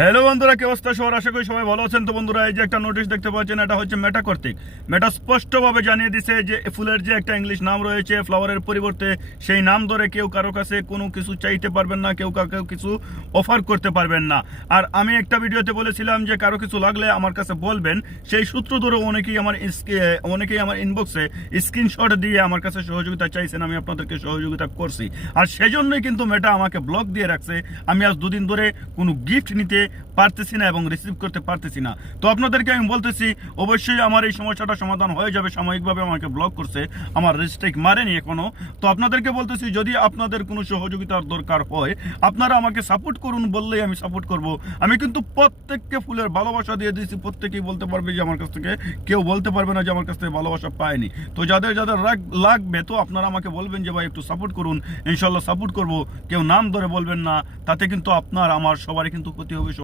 Hello বন্ধুরা, কি অবস্থা সবার? আশা করি সবাই ভালো আছেন। তো বন্ধুরা, এই যে একটা নোটিশ দেখতে পাচ্ছেন, এটা হচ্ছে মেটা কর্তৃক। মেটা স্পষ্টভাবে জানিয়ে দিছে যে ফুলের যে একটা ইংলিশ নাম রয়েছে ফ্লাওয়ারের পরিবর্তে সেই নাম ধরে কেউ কারো কাছে কোনো কিছু চাইতে পারবেন না, কেউ কাউকে কিছু অফার করতে পারবেন না। আর আমি একটা ভিডিওতে বলেছিলাম যে কারো কিছু লাগলে আমার কাছে বলবেন। সেই সূত্র ধরে অনেকেই আমার ইনবক্সে স্ক্রিনশট দিয়ে আমার কাছে সহযোগিতা চাইছেন, আমি আপনাদেরকে সহযোগিতা করছি। আর সেজন্যই কিন্তু মেটা আমাকে ব্লক দিয়ে রাখছে। আমি আজ দুদিন ধরে কোনো গিফট নিতে পারতেছি না এবং রিসিভ করতে পারতেছি না। তো আপনাদেরকে আমি বলতেছি, অবশ্যই আমার এই সমস্যাটা সমাধান হয়ে যাবে। সাময়িকভাবে আমাকে ব্লক করছে, আমার রেস্ট্রিক মারেনি এখনো। তো আপনাদেরকে বলতেছি, যদি আপনাদের কোনো সহযোগিতার দরকার হয়, আপনারা আমাকে সাপোর্ট করুন, বললেই আমি সাপোর্ট করব। আমি কিন্তু প্রত্যেককে ফুলের ভালোবাসা দিয়ে দিয়েছি। প্রত্যেকেই বলতে পারবে যে আমার কাছ থেকে, কেউ বলতে পারবে না যে আমার কাছ থেকে ভালোবাসা পায়নি। তো যাদের যাদের লাগবে, তো আপনারা আমাকে বলবেন যে ভাই একটু সাপোর্ট করুন, ইনশাল্লাহ সাপোর্ট করব। কেউ নাম ধরে বলবেন না, তাতে কিন্তু আপনার আমার সবারই কিন্তু ক্ষতি হবে,